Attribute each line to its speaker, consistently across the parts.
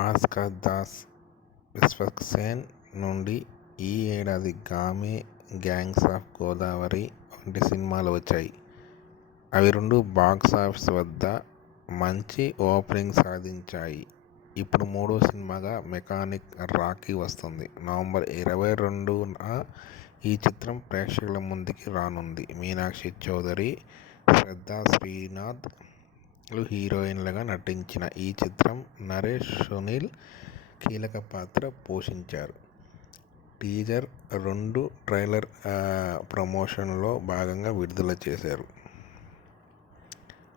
Speaker 1: భాస్కర్ దాస్ విశ్వక్సేన్ నుండి ఈ ఏడాది గామే గ్యాంగ్స్ ఆఫ్ గోదావరి వంటి సినిమాలు వచ్చాయి. అవి రెండు బాక్స్ ఆఫీస్ వద్ద మంచి ఓపెనింగ్ సాధించాయి. ఇప్పుడు మూడో సినిమాగా మెకానిక్ రాకీ వస్తుంది. నవంబర్ ఇరవై రెండున ఈ చిత్రం ప్రేక్షకుల ముందుకి రానుంది. మీనాక్షి చౌదరి శ్రద్ధా శ్రీనాథ్ హీరోయిన్లుగా నటించిన ఈ చిత్రం నరేష్ సునీల్ కీలక పాత్ర పోషించారు. టీజర్ రెండు ట్రైలర్ ప్రమోషన్లో భాగంగా విడుదల చేశారు.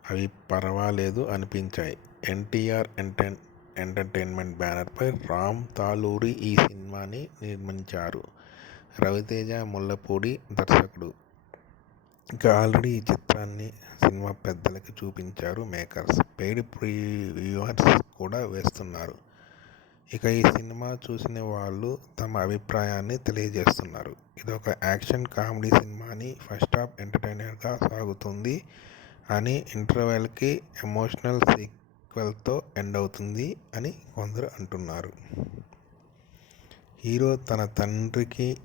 Speaker 1: అవి పర్వాలేదు అనిపించాయి. ఎన్టీఆర్ ఎంటర్ ఎంటర్టైన్మెంట్ బ్యానర్పై రామ్ తాలూరి ఈ సినిమాని నిర్మించారు. రవితేజ ముల్లపూడి దర్శకుడు. ఇక ఆల్రెడీ ఈ చిత్రాన్ని సినిమా పెద్దలకి చూపించారు మేకర్స్. పెయిడ్ ప్రీవ్యూవర్స్ కూడా వేస్తున్నారు. ఇక ఈ సినిమా చూసిన వాళ్ళు తమ అభిప్రాయాన్ని తెలియజేస్తున్నారు. ఇది ఒక యాక్షన్ కామెడీ సినిమాని ఫస్ట్ హాఫ్ ఎంటర్టైనర్గా సాగుతుంది అని ఇంటర్వెల్కి ఎమోషనల్ సీక్వెల్తో ఎండ్ అవుతుంది అని కొందరు అంటున్నారు. హీరో తన తండ్రికి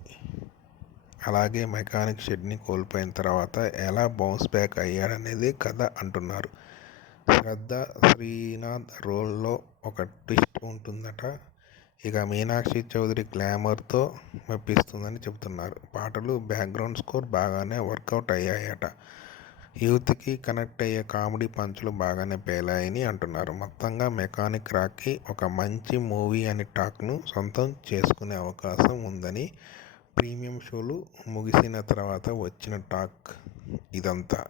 Speaker 1: అలాగే మెకానిక్ షెడ్ని కోల్పోయిన తర్వాత ఎలా బౌన్స్ బ్యాక్ అయ్యాడనేది కథ అంటున్నారు. శ్రద్ధ శ్రీనాథ్ రోల్లో ఒక ట్విస్ట్ ఉంటుందట. ఇక మీనాక్షి చౌదరి గ్లామర్తో మెప్పిస్తుందని చెబుతున్నారు. పాటలు బ్యాక్గ్రౌండ్ స్కోర్ బాగానే వర్కౌట్ అయ్యాయట. యూత్కి కనెక్ట్ అయ్యే కామెడీ పంచులు బాగానే పేలాయని అంటున్నారు. మొత్తంగా మెకానిక్ రాక్కి ఒక మంచి మూవీ అని టాక్ను సొంతం చేసుకునే అవకాశం ఉందని ప్రీమియం షోలు ముగిసిన తర్వాత వచ్చిన టాక్ ఇదంతా.